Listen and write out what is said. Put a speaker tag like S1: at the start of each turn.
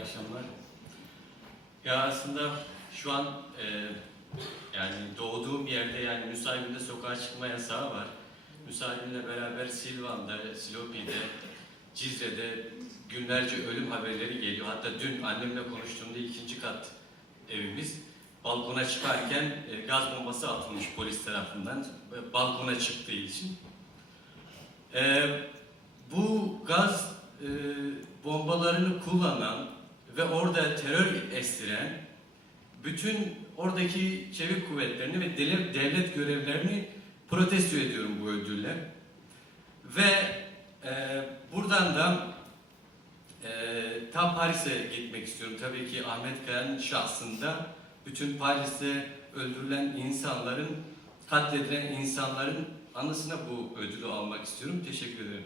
S1: akşamlar. Ya aslında şu an e, yani doğduğum yerde yani müsahibinde sokağa çıkma yasağı var. Müsahibimle beraber Silvan'da, Silopi'de, Cizre'de günlerce ölüm haberleri geliyor. Hatta dün annemle konuştuğumda ikinci kat evimiz. Balkona çıkarken e, gaz bombası atılmış polis tarafından. Balkona çıktığı için. E, bu gaz e, bombalarını kullanan ve orada terör estiren bütün oradaki çevik kuvvetlerini ve devlet, görevlerini protesto ediyorum bu ödülle. Ve e, buradan da e, tam Paris'e gitmek istiyorum. Tabii ki Ahmet Kaya'nın şahsında bütün Paris'te öldürülen insanların, katledilen insanların anısına bu ödülü almak istiyorum. Teşekkür ederim.